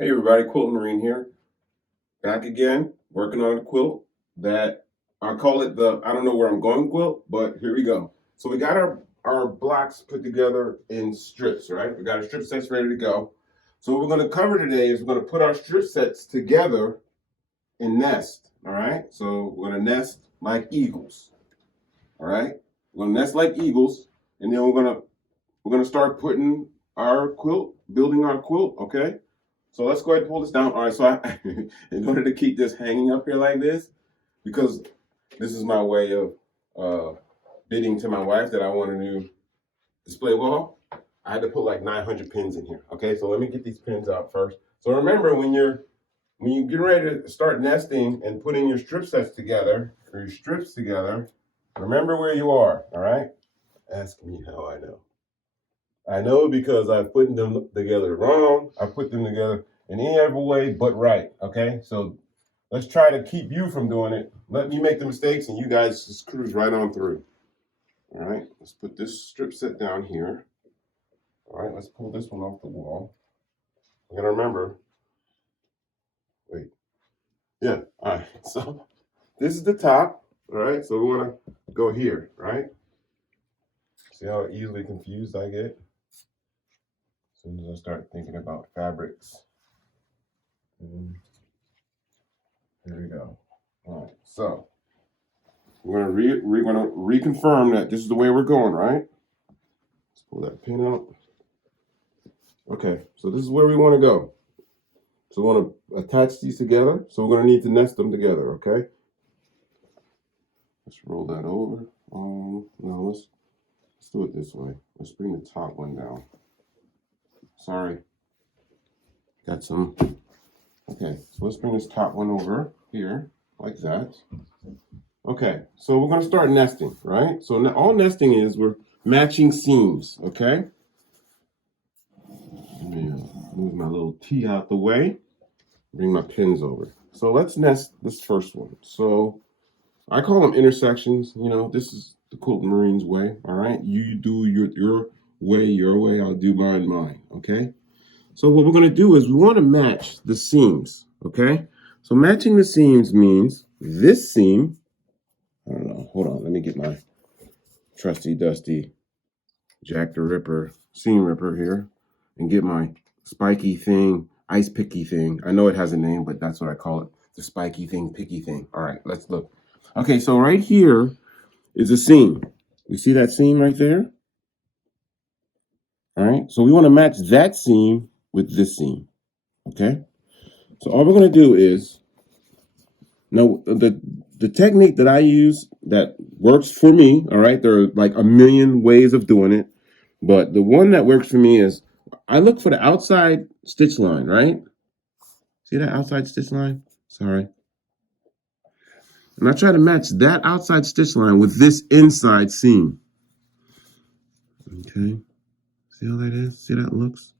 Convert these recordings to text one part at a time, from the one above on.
Hey everybody, Quilt Marine here. Back again, working on a quilt that I call it the I don't know where I'm going quilt, but here we go. So we got our blocks put together in strips, right? We got our strip sets ready to go. So what we're going to cover today is we're going to put our strip sets together and nest, all right? So we're going to nest like eagles, all right? We're going to nest like eagles, and then we're going to start putting our quilt, building our quilt, okay? So let's go ahead and pull this down. All right, so in order to keep this hanging up here like this, because this is my way of bidding to my wife that I want a new display wall, I had to put like 900 pins in here. Okay, so let me get these pins out first. So remember, when you're getting ready to start nesting and putting your strip sets together, or your strips together, remember where you are, all right? Ask me how I know. I know because I've put them together wrong. I put them together in any other way but right, okay? So let's try to keep you from doing it. Let me make the mistakes and you guys just cruise right on through. All right, let's put this strip set down here. All right, let's pull this one off the wall. I'm gonna remember, wait, yeah, all right, so this is the top, all right? So we wanna go here, right? See how easily confused I get? As soon as I start thinking about fabrics. Here we go. All right, so we're gonna reconfirm that this is the way we're going, right? Let's pull that pin out. Okay, so this is where we want to go. So we want to attach these together. So we're gonna need to nest them together, okay? Let's roll that over. No, let's do it this way. Let's bring the top one down. Sorry, got some. Okay, so let's bring this top one over here like that. Okay, so we're gonna start nesting, right? So now all nesting is we're matching seams, okay? Let me move my little T out the way, bring my pins over. So let's nest this first one. So I call them intersections. You know, this is the Quilt Marine's way, all right? You do your way, I'll do mine, okay? So what we're gonna do is we wanna match the seams, okay? So matching the seams means this seam, I don't know, hold on, let me get my trusty dusty Jack the Ripper seam ripper here and get my spiky thing, ice picky thing. I know it has a name, but that's what I call it. The spiky thing, picky thing. All right, let's look. Okay, so right here is a seam. You see that seam right there? All right, so we want to match that seam with this seam, okay? So all we're gonna do is, now the technique that I use that works for me, all right, there are like a million ways of doing it, but the one that works for me is I look for the outside stitch line, right? See that outside stitch line? Sorry. And I try to match that outside stitch line with this inside seam. Okay. See how that is? See how that looks?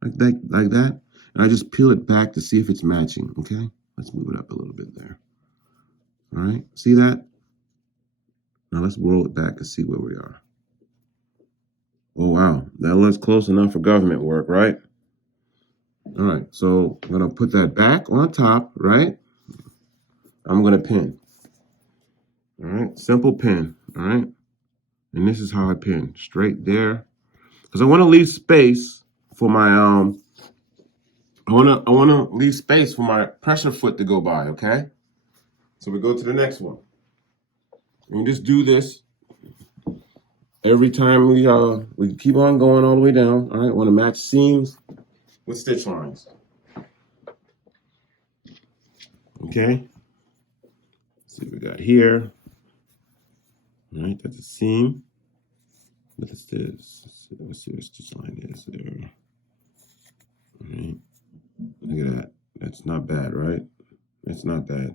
Like that? And I just peel it back to see if it's matching, okay? Let's move it up a little bit there. All right, see that? Now let's roll it back and see where we are. Oh, wow, that looks close enough for government work, right? All right, so I'm gonna put that back on top, right? I'm gonna pin. All right, simple pin, all right? And this is how I pin, straight there. Because I wanna leave space for my, I wanna leave space for my pressure foot to go by, okay? So we go to the next one. And we just do this every time we keep on going all the way down, all right? Want to match seams with stitch lines. Okay? Let's see what we got here. All right, that's a seam. What is this? Let's see what stitch line is there. All right. Look at that. That's not bad, right? That's not bad.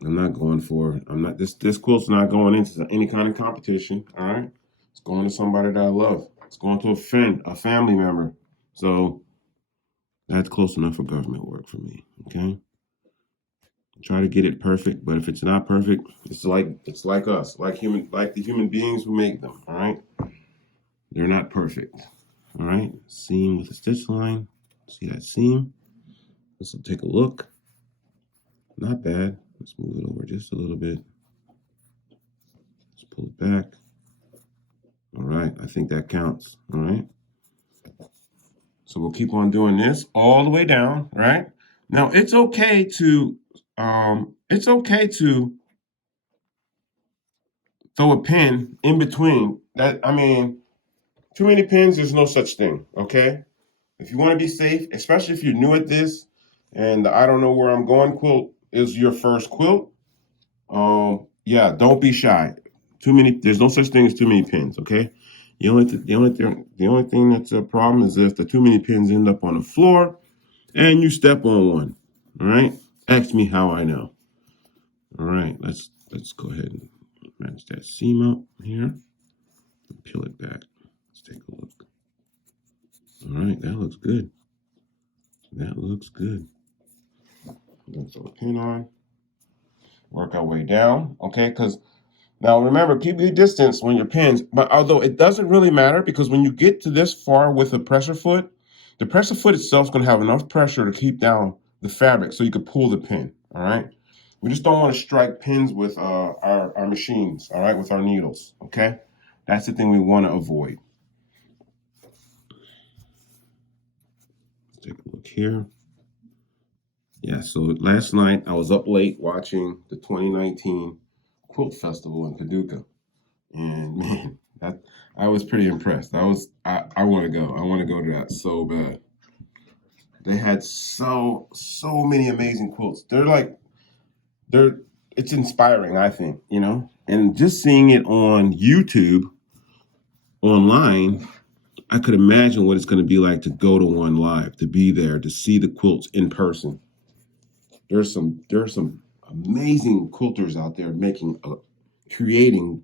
This quilt's not going into any kind of competition, all right? It's going to somebody that I love. It's going to a friend, a family member. So that's close enough for government work for me, okay? Try to get it perfect, but if it's not perfect, it's like us, like the human beings who make them, all right? They're not perfect, all right? Seam with a stitch line. See that seam? This will take a look. Not bad. Let's move it over just a little bit. Let's pull it back. All right, I think that counts. All right. So we'll keep on doing this all the way down, right? Now it's okay to throw a pin in between. That, I mean, too many pins, there's no such thing, okay? If you want to be safe, especially if you're new at this and I don't know where I'm going quilt is your first quilt, yeah, don't be shy. There's no such thing as too many pins, okay? The only thing that's a problem is if the too many pins end up on the floor and you step on one. All right? Ask me how I know. All right, let's go ahead and match that seam up here and peel it back. Let's take a look. All right, that looks good. That looks good. Let's throw a pin on. Work our way down, okay? Because now remember, keep your distance when your pins, but although it doesn't really matter because when you get to this far with the pressure foot itself is going to have enough pressure to keep down the fabric so you can pull the pin, all right? We just don't want to strike pins with our machines, all right, with our needles, okay? That's the thing we want to avoid. Let's take a look here. Yeah, so last night I was up late watching the 2019 Quilt Festival in Paducah. And man, I was pretty impressed. I want to go. I want to go to that so bad. They had so many amazing quilts. It's inspiring, I think, you know. And just seeing it on YouTube, online, I could imagine what it's going to be like to go to one live, to be there, to see the quilts in person. There are some amazing quilters out there creating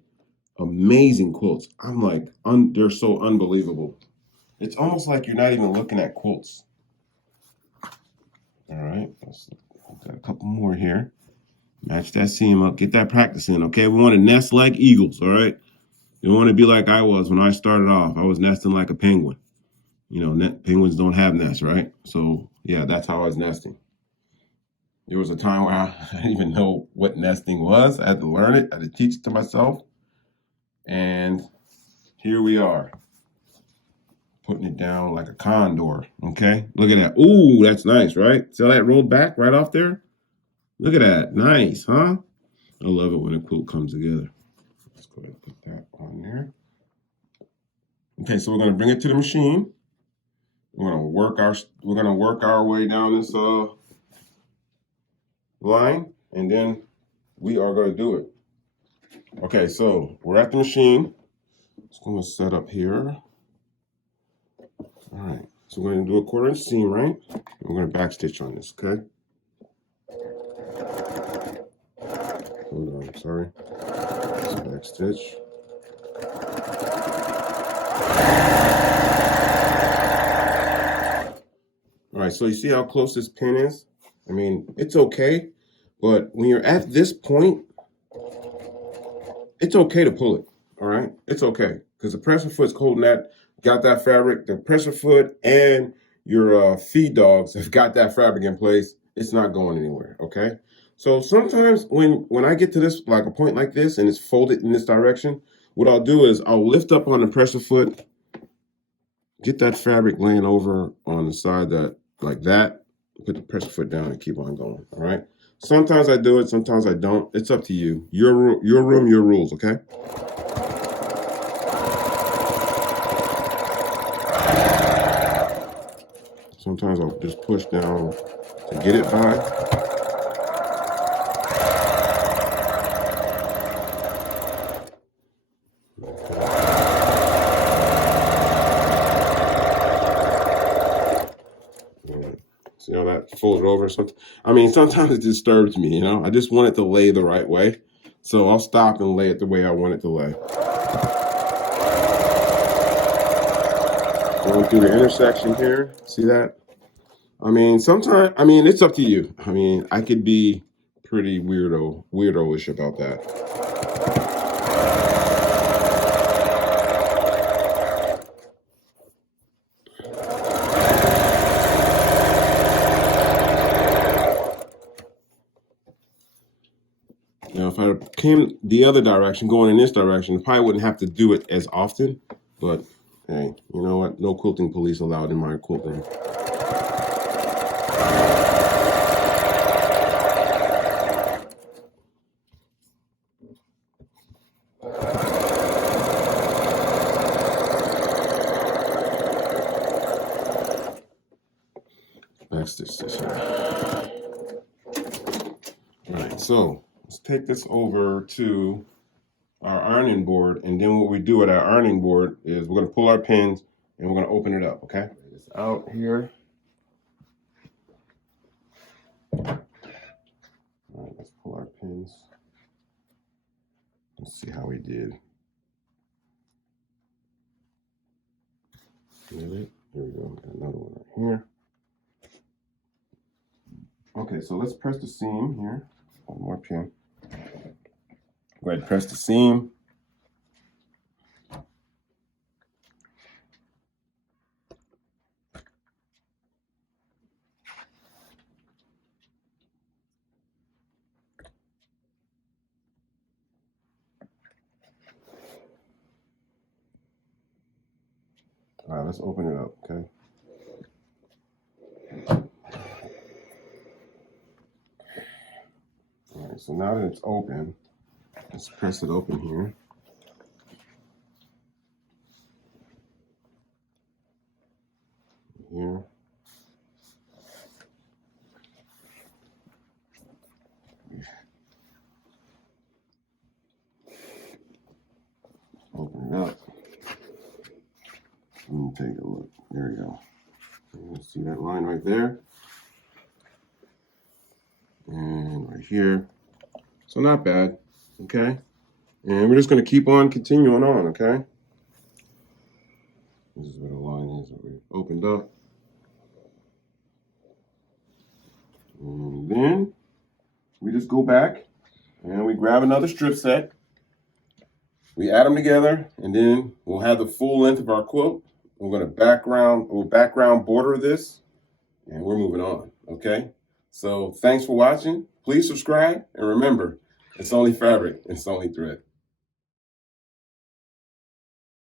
amazing quilts. I'm like, they're so unbelievable. It's almost like you're not even looking at quilts. All right, let's got a couple more here. Match that seam up, get that practice in, okay? We want to nest like eagles, all right? You don't want to be like I was when I started off. I was nesting like a penguin. You know, penguins don't have nests, right? So, yeah, that's how I was nesting. There was a time where I didn't even know what nesting was. I had to learn it. I had to teach it to myself. And here we are, putting it down like a condor, okay? Look at that. Ooh, that's nice, right? See how that rolled back right off there? Look at that. Nice, huh? I love it when a quilt comes together. Let's go ahead and put that on there. Okay, so we're going to bring it to the machine. We're going to work our way down this line, and then we are going to do it. Okay, so we're at the machine. Just going to set up here. All right, so we're going to do a 1/4 inch seam, right? We're going to backstitch on this, okay? Hold on, sorry. It's a backstitch. All right, so you see how close this pin is? I mean, it's okay, but when you're at this point, it's okay to pull it, all right? It's okay, because the pressure foot's holding that, got that fabric, the pressure foot and your feed dogs have got that fabric in place. It's not going anywhere, okay? So sometimes when I get to this, like a point like this, and it's folded in this direction, what I'll do is I'll lift up on the pressure foot, get that fabric laying over on the side that, like that, put the pressure foot down and keep on going, all right? Sometimes I do it, sometimes I don't. It's up to you. Your room, your rules, okay? Sometimes I'll just push down to get it by. See how that folds over? I mean, sometimes it disturbs me, you know? I just want it to lay the right way. So I'll stop and lay it the way I want it to lay. Going through the intersection here. See that? I mean, sometimes, I mean, it's up to you. I mean, I could be pretty weirdo-ish about that. if I came the other direction, going in this direction, I probably wouldn't have to do it as often. But hey, you know what? No quilting police allowed in my quilting. Backstitch this here. All right, so let's take this over to our ironing board, and then what we do at our ironing board is we're going to pull our pins and we're going to open it up, okay? It's out here. All right, let's pull our pins. Let's see how we did. Here we go, got another one right here. Okay, so let's press the seam here. One more pin. Go ahead and press the seam. All right, let's open it up, okay? All right, so now that it's open, let's press it open here. Here. Open it up. Let me take a look. There we go. You see that line right there? And right here. So not bad, okay? And we're just gonna keep on continuing on, okay? This is where the line is that we opened up. And then we just go back and we grab another strip set. We add them together, and then we'll have the full length of our quilt. We're gonna background border this, and we're moving on, okay? So thanks for watching. Please subscribe, and remember, it's only fabric, it's only thread.